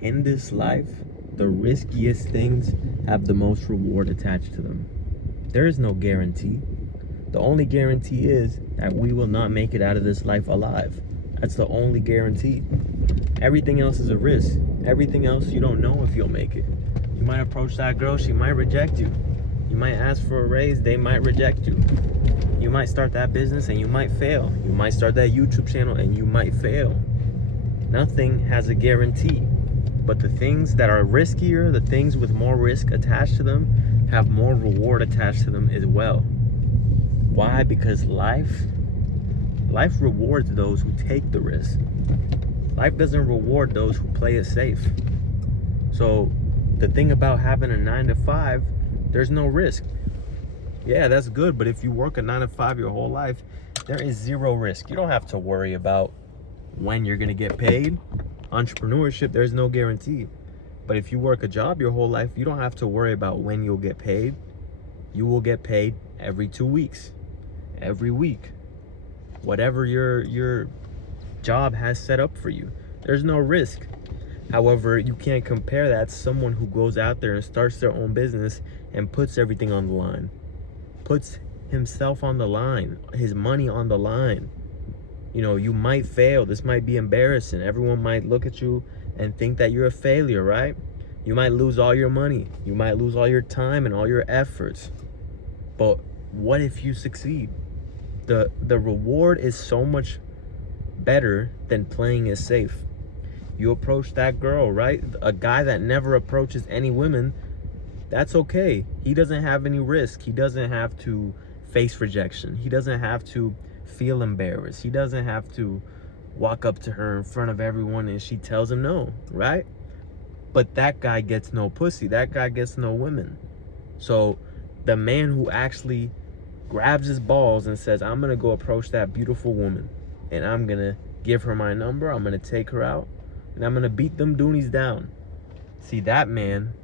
In this life, the riskiest things have the most reward attached to them. There is no guarantee. The only guarantee is that we will not make it out of this life alive. That's the only guarantee. Everything else is a risk. Everything else, you don't know if you'll make it. You might approach that girl, she might reject you. You might ask for a raise, they might reject you. You might start that business and you might fail. You might start that YouTube channel and you might fail. Nothing has a guarantee. But the things that are riskier, the things with more risk attached to them, have more reward attached to them as well. Why? Because life rewards those who take the risk. Life doesn't reward those who play it safe. So the thing about having a 9 to 5, there's no risk. Yeah, that's good, but if you work a 9 to 5 your whole life, there is zero risk. You don't have to worry about when you're gonna get paid. Entrepreneurship, there's no guarantee. But if you work a job your whole life, you don't have to worry about when you'll get paid. You will get paid every 2 weeks, every week. Whatever your job has set up for you, there's no risk. However, you can't compare that to someone who goes out there and starts their own business and puts everything on the line, puts himself on the line, his money on the line. You know, you might fail. This might be embarrassing. Everyone might look at you and think that you're a failure, right? You might lose all your money. You might lose all your time and all your efforts. But what if you succeed? The reward is so much better than playing it safe. You approach that girl, right? A guy that never approaches any women, that's okay. He doesn't have any risk. He doesn't have to face rejection. He doesn't have to feel embarrassed. He doesn't have to walk up to her in front of everyone and she tells him no, right? But that guy gets no pussy. That guy gets no women. So the man who actually grabs his balls and says, I'm gonna go approach that beautiful woman and I'm gonna give her my number, I'm gonna take her out, and I'm gonna beat them doonies down. See, that man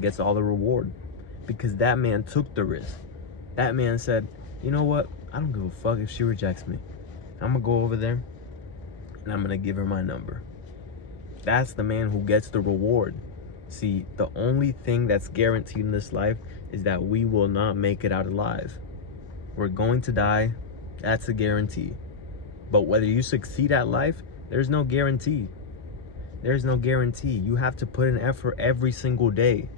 gets all the reward because that man took the risk. That man said, you know what? I don't give a fuck if she rejects me. I'm gonna go over there and I'm gonna give her my number. That's the man who gets the reward. See, the only thing that's guaranteed in this life is that we will not make it out alive. We're going to die. That's a guarantee. But whether you succeed at life, there's no guarantee. There's no guarantee. You have to put in effort every single day.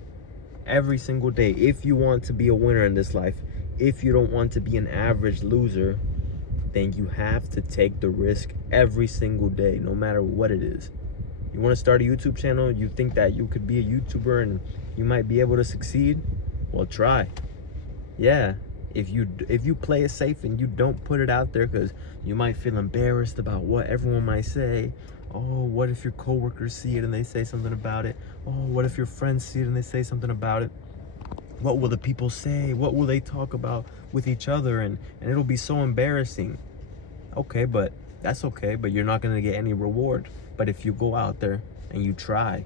Every single day. If you want to be a winner in this life, if you don't want to be an average loser, then you have to take the risk every single day, no matter what it is. You want to start a YouTube channel, you think that you could be a YouTuber and you might be able to succeed? Well, try. Yeah, if you play it safe and you don't put it out there because you might feel embarrassed about what everyone might say. Oh, what if your coworkers see it and they say something about it? Oh, what if your friends see it and they say something about it? What will the people say? What will they talk about with each other? And it'll be so embarrassing. Okay, but that's okay, but you're not gonna get any reward. But if you go out there and you try,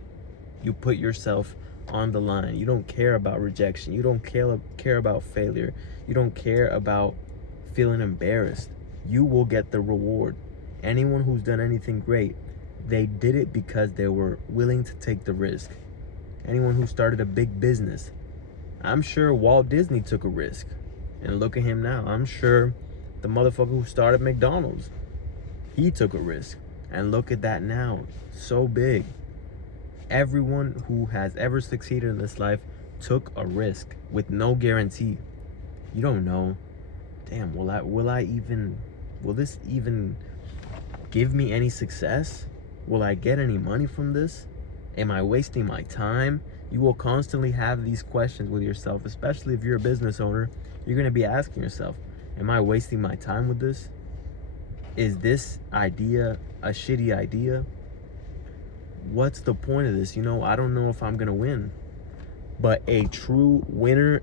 you put yourself on the line. You don't care about rejection. You don't care about failure. You don't care about feeling embarrassed. You will get the reward. Anyone who's done anything great, they did it because they were willing to take the risk. Anyone who started a big business, I'm sure Walt Disney took a risk. And look at him now. I'm sure the motherfucker who started McDonald's, he took a risk. And look at that now. So big. Everyone who has ever succeeded in this life took a risk with no guarantee. You don't know. Damn, will this even give me any success? Will I get any money from this? Am I wasting my time? You will constantly have these questions with yourself, especially if you're a business owner. You're going to be asking yourself, am I wasting my time with this? Is this idea a shitty idea? What's the point of this? I don't know if I'm going to win. But a true winner,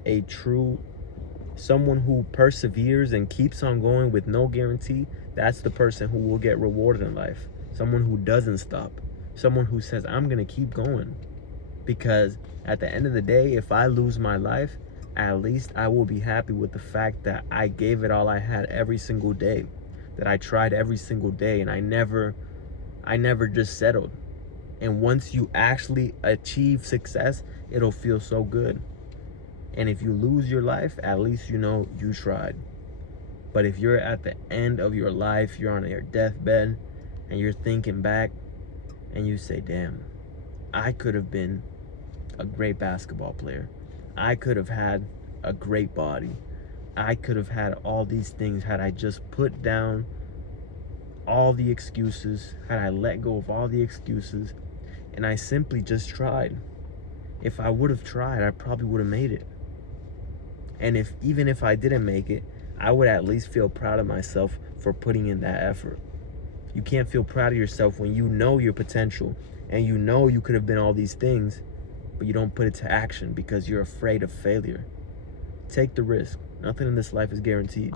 someone who perseveres and keeps on going with no guarantee, that's the person who will get rewarded in life. Someone who doesn't stop. Someone who says, I'm going to keep going. Because at the end of the day, if I lose my life, at least I will be happy with the fact that I gave it all I had every single day. That I tried every single day and I never just settled. And once you actually achieve success, it'll feel so good. And if you lose your life, at least you know you tried. But if you're at the end of your life, you're on your deathbed, and you're thinking back, and you say, damn, I could have been a great basketball player. I could have had a great body. I could have had all these things had I just put down all the excuses, had I let go of all the excuses, and I simply just tried. If I would have tried, I probably would have made it. And even if I didn't make it, I would at least feel proud of myself for putting in that effort. You can't feel proud of yourself when you know your potential and you know you could have been all these things, but you don't put it to action because you're afraid of failure. Take the risk. Nothing in this life is guaranteed.